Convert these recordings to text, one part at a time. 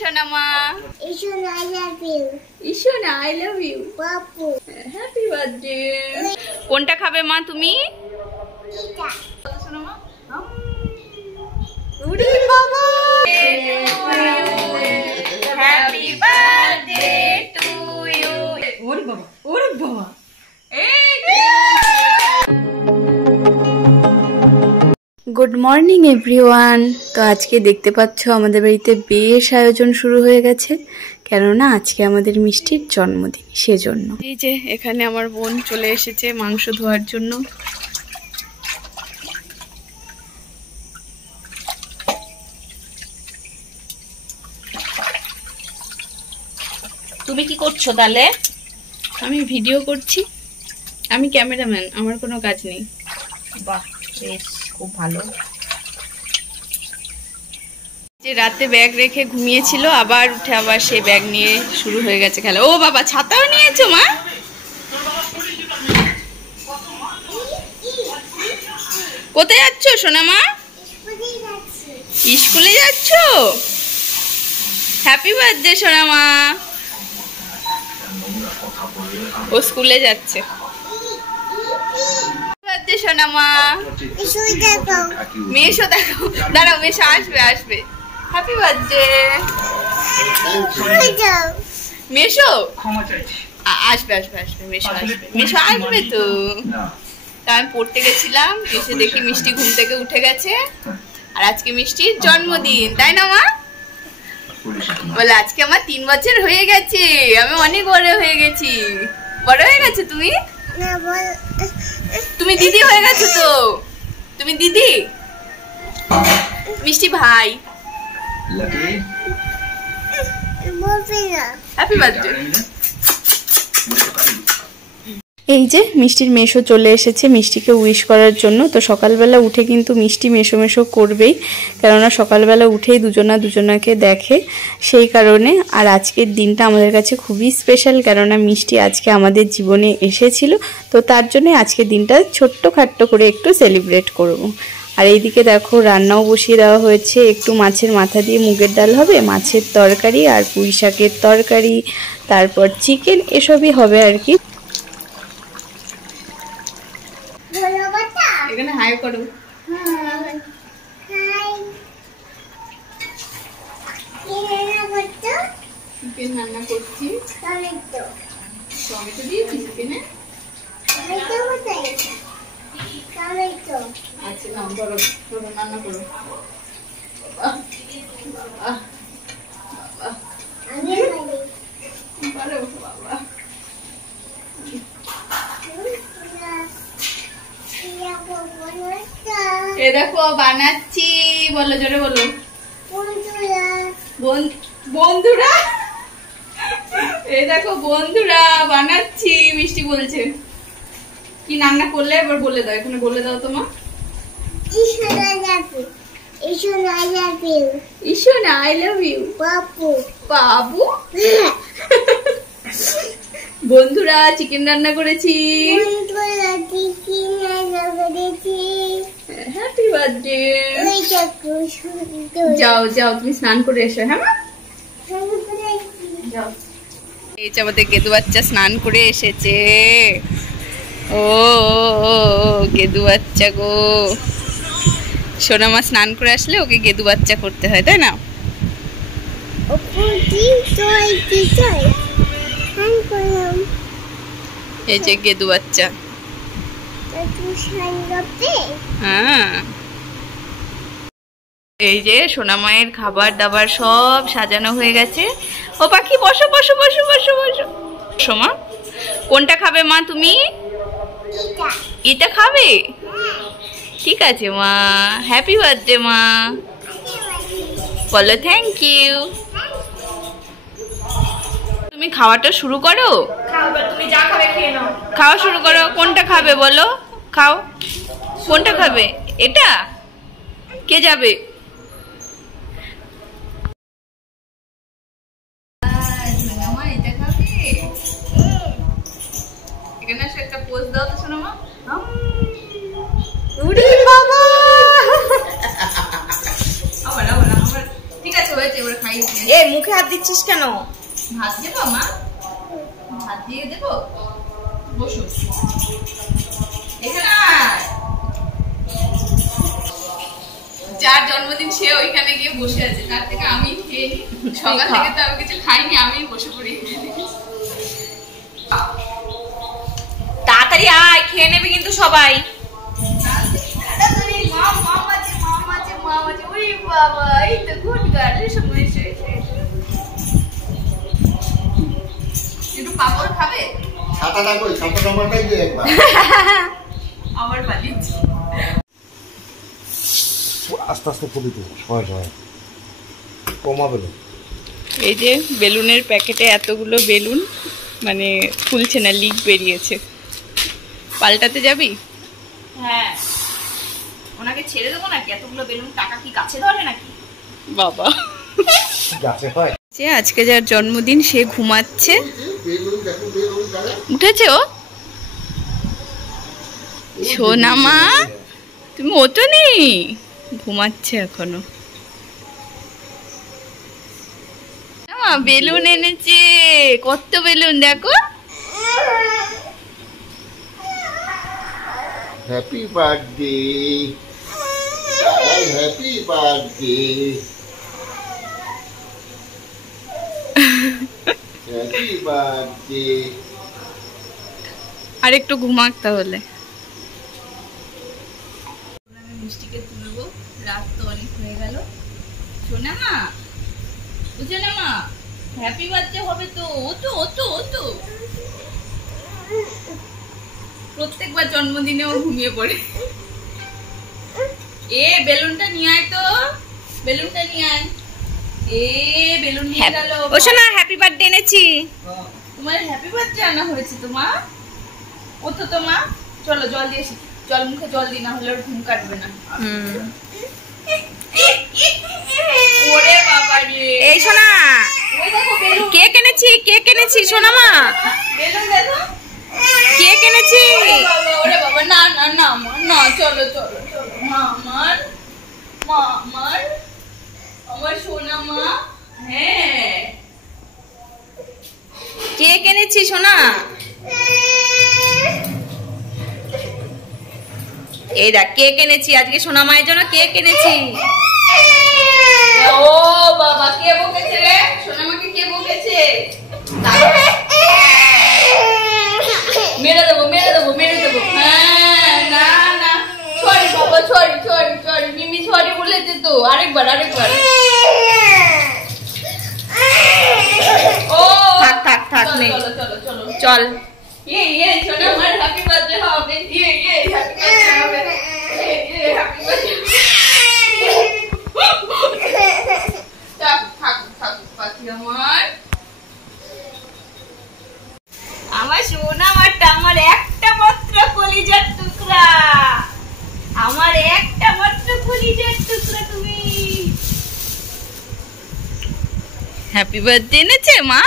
সোনামা। Ishuna, I love you. Ishuna I love you. Papu. Happy birthday. কোনটা খাবে মা তুমি? Ita. সোনামা উড়ি বাবা। Happy birthday to you. ওরে বাবা ওরে বাবা। Good morning everyone. তো আজকে দেখতে পাচ্ছ আমাদের বাড়িতে বেশ আয়োজন শুরু হয়ে গেছে, কেননা আজকে আমাদের মিষ্টির জন্মদিন, সেজন্য। এই যে এখানে আমার বোন চলে এসেছে মাংস ধোয়ার জন্য। তুমি কি করছো তাহলে? আমি ভিডিও করছি, আমি ক্যামেরাম্যান, আমার কোনো কাজ নেই। বাহ, বেশ, খুব ভালো। যে রাতে ব্যাগ রেখে ঘুমিয়েছিল, আবার উঠে আবার সেই ব্যাগ নিয়ে শুরু হয়ে গেছে খেলা। ও বাবা, ছাতাও নিয়েছো মা? কোথায় যাচ্ছ সোনামা? স্কুলে যাচ্ছ? হ্যাপি বার্থডে সোনামা। ও স্কুলে যাচ্ছে। বার্থডে সোনামা। মেশো দেখো, দাঁড়াও, মেশো আসবে আসবে। হ্যাপি বার্থডে মেশো। আসবে আসবে আসবে, মেশো আসবে, মেশো আসবে তো। আমি পড়তে গেছিলাম, এসে দেখি মিষ্টি ঘুম থেকে উঠে গেছে, আর আজকে মিষ্টির জন্মদিন, তাই না মা? বলে আজকে আমার 3 বছর হয়ে গেছে, আমি অনেক বড় হয়ে গেছি। বড় হয়ে গেছে তুমি? তুমি দিদি হয়ে গেছো তো। তুমি দিদি, মিষ্টি ভাই। Happy birthday. এই যে মিষ্টির মেশো চলে এসেছে মিষ্টিকে উইশ করার জন্য। তো সকালবেলা উঠে কিন্তু মিষ্টি মেশো মেশো করবেই, কেননা সকালবেলা উঠেই দুজনাকে দেখে, সেই কারণে। আর আজকের দিনটা আমাদের কাছে খুবই স্পেশাল, কেননা মিষ্টি আজকে আমাদের জীবনে এসেছিল। তো তার জন্য আজকের দিনটা ছোট্ট খাট্ট করে একটু সেলিব্রেট করব। আর এইদিকে দেখো রান্নাও বসিয়ে দেওয়া হয়েছে। একটু মাছের মাথা দিয়ে মুগের ডাল হবে, মাছের তরকারি আর পুঁই শাকের তরকারি, তারপর চিকেন, এসবই হবে আর কি। এখানে হাই করো। চিকেন রান্না করছি। টমেটো দিয়েছি চিকেনে। আচ্ছা নাও, করো করো, রান্না করো। বাবা এ দেখো বানাচ্ছি, বলো জোরে বলো। বন্ধুরা, এই দেখো বন্ধুরা বানাচ্ছি, মিষ্টি বলছে। কি রান্না করলে এবার বলে দাও, এখানে বলে দাও তোমা। ইশোনা আই লাভ ইউ। বাবু বাবু। বন্ধুরা চিকেন রান্না করেছি। Happy birthday. যাও যাও, তুমি স্নান করে এসো। হ্যাঁ মা, যাও। এই যে আমাদের গেদু বাচ্চা স্নান করে এসেছে। ও গেদু বাচ্চা গো। সোনামা স্নান করে আসলে ওকে গেদু বাচ্চা করতে হয়, তাই না? এই যে গেদু বাচ্চা। হ্যাঁ, এই যে সোনামায়ের খাবার দাবার সব সাজানো হয়ে গেছে। ও পাখি বসো বসো বসো বসো বসো। সোমা, কোনটা খাবে মা তুমি? এটা খাবে? ঠিক আছে মা। হ্যাপি বার্থডে মা। বলো থ্যাংক ইউ। তুমি খাওয়াটা শুরু করো। তুমি যা খাবে খেয়ে নাও। খাওয়া শুরু করো। কোনটা খাবে বলো, খাও। কোনটা খাবে? এটা? কে যাবে? এখানে একটা পোজ দাও তো সোনামা। উড়ি বাবা। ঠিক আছে, হয়েছে এবারে খাই। এ মুখে হাত দিচ্ছিস কেন? ভাত দেবো মা, ভাত দিয়ে দেবো। বসো এখানে। যার জন্মদিন সে ওইখানে গিয়ে বসে আছে, তার থেকে আমি খেয়ে নি। সকাল থেকে তো আমি কিছু খাইনি, আমি বসে পড়ি। তাড়াতাড়ি আয়, খেয়ে নেবে কিন্তু সবাই। একটু পাপড় খাবে? আমার পালিয়েছি। আস্তে আস্তে খুবই তো সময় সময় কমাবে না। এই যে বেলুনের প্যাকেটে এতগুলো বেলুন, মানে খুলছে না, লিক বেরিয়েছে। পাল্টাতে যাবি? হ্যাঁ, ওনাকে ছেড়ে দেবো নাকি? এতগুলো বেলুন টাকা কি গাছে ধরে নাকি? বাবা গাছে হয়। আজকে যার জন্মদিন সে ঘুমাচ্ছে। উঠেছে ও? সোনা মা তুমি ওঠোনি, ঘুমাচ্ছে এখনো। বেলুন এনেছে, কত বেলুন দেখো। Happy birthday, happy birthday, happy birthday. আর একটু ঘুমাক তাহলে। মিষ্টিকে তুলবো, রাত তো অনেক হয়ে গেল। শোনা মা, বুঝে না মা, হ্যাপি বার্থডে হবে তো। ও তো প্রত্যেকবার জন্মদিনেও ঘুমিয়ে পড়ে। এ বেলুনটা নিয়ে আয় তো, বেলুনটা নিয়ে আয়। এ বেলুন নিয়ে গেল। ও শোনা, হ্যাপি বার্থডে এনেছি। তোমার হ্যাপি বার্থডে আনা হয়েছে তোমার। ও তো তোমা, চলো জল দিয়ে, জল মুখে জল দি, না হলে ওর ঘুম কাটবে না। ওরে বাবা রে। এই শোনা, কেক এনেছি, কেক এনেছি সোনা মা। বেলুন দেখো, কেক এনেছি। ওরে বাবা, না না না না, চলো চলো চলো। মা আমার, মা আমার, আমার সোনা মা। হ্যাঁ, কেক এনেছি সোনা। এই দেখ, কেক এনেছি আজকে সোনা মায়ের জন্য, কেক এনেছি। ও বাবা, কে বকেছে রে? সোনা মাকে কে বকেছে? মেরে দেবো, মেরে দেবো, মেরে দেবো। হ্যাঁ, না না, সরি বাবা, সরি সরি সরি, মিমি সরি বলেছে তো। আরেকবার, আরেকবার। ও থাক থাক থাক, নেই, চলো চলো চলো চল। ये सोना আমার হ্যাপি বার্থডে হবে। ये হ্যাপি বার্থডে হবে। ये হ্যাপি বার্থডে। থাক থাক থাক, পাখি আমার, আমার সোনা মাটা, আমার একটা মাত্র কলিজার টুকরা, আমার একটা মাত্র কলিজার টুকরা তুমি। হ্যাপি বার্থডে এনেছে মা।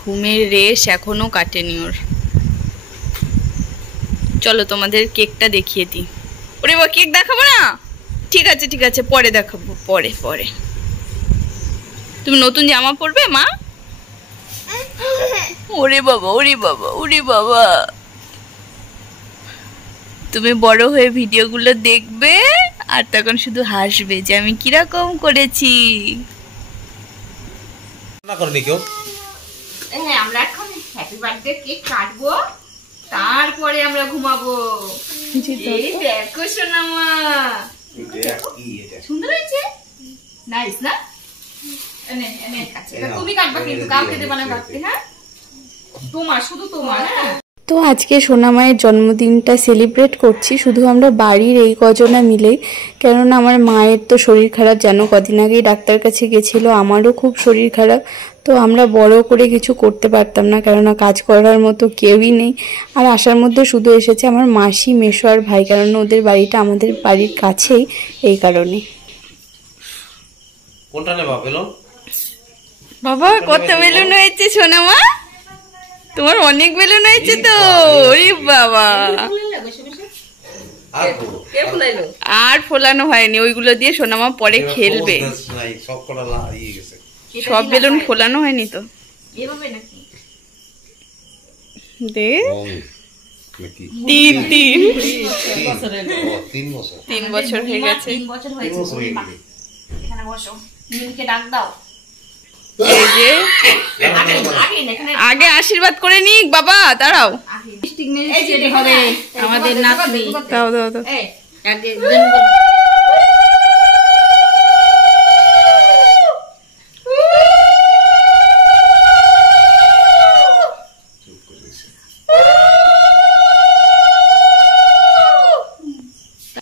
ঘুমের রেশ এখনো কাটেনি ওর। চলো তোমাদের কেকটা দেখিয়ে দিই। ওরে বাবা, কেক দেখাবো না? ঠিক আছে ঠিক আছে, পরে দেখাবো, পরে পরে। তুমি নতুন জামা পরবে মা? ওরে বাবা, ওরে বাবা, ওরে বাবা। তুমি বড় হয়ে ভিডিওগুলো দেখবে আর তখন শুধু হাসবে যে আমি কিরকম করেছি। না করেনি কেউ। হ্যাঁ, আমরা এখন হ্যাপি বার্থডে কেক কাটবো, তারপরে আমরা ঘুমাবো। এই দেখো সোনা মা, সুন্দর হয়েছে, নাইস না? এনে এনে কাছে, তুমি কাটবা কিন্তু কাউকে দেবা না কাটতে। হ্যাঁ, তোমার, শুধু তোমার। হ্যাঁ, তো আজকে সোনা মায়ের জন্মদিনটা সেলিব্রেট করছি শুধু আমরা বাড়ির এই কজনা মিলেই, কেননা আমার মায়ের তো শরীর খারাপ, যেন কদিন আগেই ডাক্তার কাছে গেছিল, আমারও খুব শরীর খারাপ। তো আমরা বড় করে কিছু করতে পারতাম না, কেননা কাজ করার মতো কেউই নেই। আর আসার মধ্যে শুধু এসেছে আমার মাসি, মেসো আর ভাই, কেননা ওদের বাড়িটা আমাদের বাড়ির কাছেই, এই কারণে। কোনটা নেবা বেলুন? বাবা কত বেলুন হয়েছে সোনা মা, তোমার অনেক বেলুন হয়েছে তো। ওরে বাবা, আর বলো কে ফুলাইলো? আর ফোলানো হয়নি, ওইগুলো দিয়ে সোনামা পরে খেলবে। নাই সব কটা ইয়ে গেছে। সব বেলুন ফোলানো হয়নি তো। এভাবে নাকি? দে নাকি 3 3 বছর 3 বছর হয়ে গেছে। 3 বছর হয়েছে। 3 বছর হয়ে গেছে। এখানে বসো, মিমিকে ডাক দাও। এই যে আগে আগে এখানে আগে আশীর্বাদ করে নিক বাবা, দাঁড়াও। আগে স্টিক মেরে হবে আমাদের নাতনি। দাও দাও দাও। এই আগে একজন বল।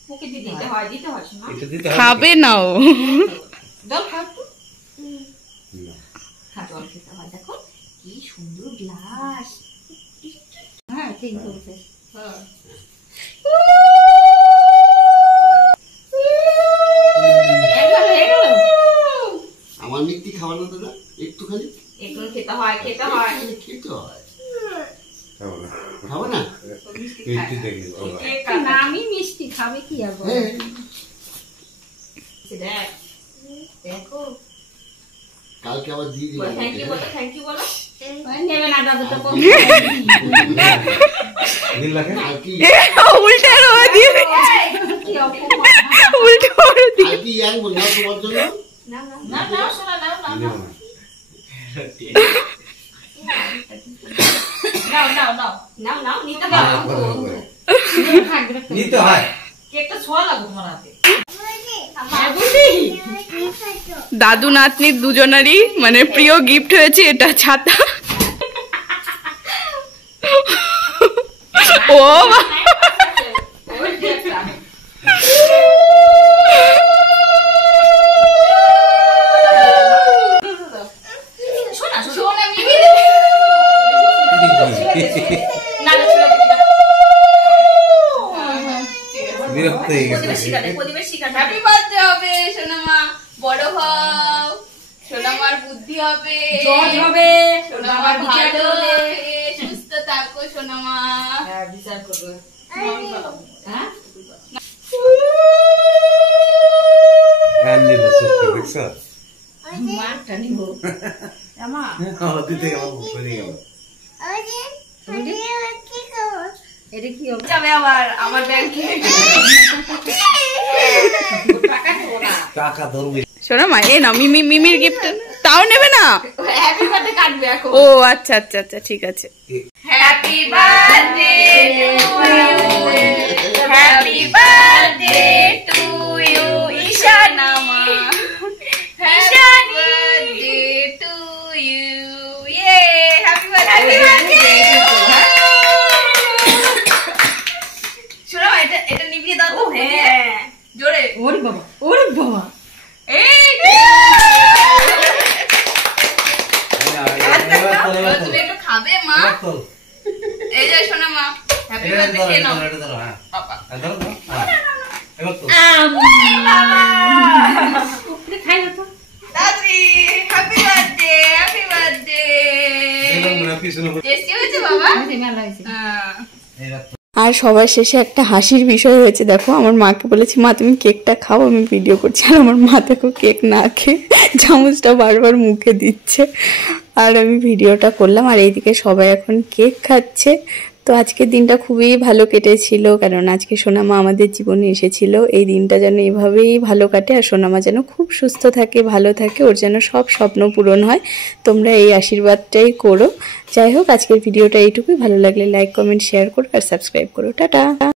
মুখে দিতে হয় শোনা। এটা দিতে হবে। খাবে নাও। জল খাও তো। খা, জল খেতে হয়। দেখো কি সুন্দর গ্লাস। হ্যাঁ ঠিক বলছে। হ্যাঁ আমার মিষ্টি খাওয়ানো দাদা একটুখানি একটু খেতে হয়, খেতে হয়। খেতে হয় খাবো না। খাবো না মিষ্টি দেখি বাবা। না, আমি মিষ্টি খাবে কি আর বলো। হ্যাঁ দেখ দেখো, কালকে আবার দিয়ে দিই থ্যাংক ইউ বলো, থ্যাংক ইউ বলো। নেবে না দাদা তো নীল লাগে? কালকে উল্টা রোয়া দিয়ে কি অপমান। উল্টা করে দিয়ে। কালকে আনবো না তোমার জন্য না না না না শোনা না না নেব না। নাও নাও নাও নাও নাও নিতে না, দাও। বলো, বলো। নিতে হয়। কেকটা ছোঁয়া লাগবে তোমার হাতে। দাদু নাতনি দুজনারই মানে প্রিয় গিফট হয়েছে এটা, ছাতা। ও বাবা। ওই যে একটা। শোনা শোনা মিমি না না শোনা দিবি না। বিরক্ত হয়ে গেছে। প্রদীপের শিকারে হ্যাপি বার্থডে হবে সোনামা, বড় হও। সোনামার বুদ্ধি হবে, জজ হবে, সোনামার বাবা বিচার ভালো করবে। হবে, সুস্থ থাকো সোনামা। হ্যাঁ বিচার করবে। হ্যাঁ হ্যাঁ নিল সত্যি দেখছো? মারটা নিব আমা আমার দিতে গেল বলে গেল। এটা কি হবে? যাবে আবার আমার ব্যাংকে। টাকা নেব না। টাকা ধরবে। সোনামা এ না মিমির গিফট তাও নেবে না? হ্যাপি বার্থডে কাটবে এখন। ও আচ্ছা আচ্ছা আচ্ছা ঠিক আছে। Happy birthday to you, happy birthday to you ঈশানামা, ঈশানি বার্থডে টু ইউ, ইয়ে হ্যাপি বার্থডে। সোনামা এটা নিভিয়ে দাও তো। হ্যাঁ জোরে। ওরে বাবা, ওরে বাবা। এই তুমি একটু খাবে মা? এই যে সোনামা হ্যাপি বার্থডে খেয়ে নাও। খাই না তো। দাদি happy birthday, happy birthday. Tasty হয়েছে বাবা? মেলা হয়েছে। আর সবার শেষে একটা হাসির বিষয় হয়েছে, দেখো আমার মাকে বলেছি মা তুমি কেকটা খাও, আমি ভিডিও করছি। আর আমার মা দেখো কেক না খেয়ে চামচটা বারবার মুখে দিচ্ছে, আর আমি ভিডিওটা করলাম। আর এইদিকে সবাই এখন কেক খাচ্ছে। তো আজকের দিনটা খুবই ভালো কেটেছিল, কারণ আজকে সোনামা আমাদের জীবনে এসেছিল। এই দিনটা যেন এভাবেই ভালো কাটে, আর সোনামা যেন খুব সুস্থ থাকে, ভালো থাকে, ওর যেন সব স্বপ্ন পূরণ হয়। তোমরা এই আশীর্বাদটাই করো। যাই হোক আজকের ভিডিওটা এইটুকুই। ভালো লাগলে লাইক কমেন্ট শেয়ার করো আর সাবস্ক্রাইব করো। টাটা।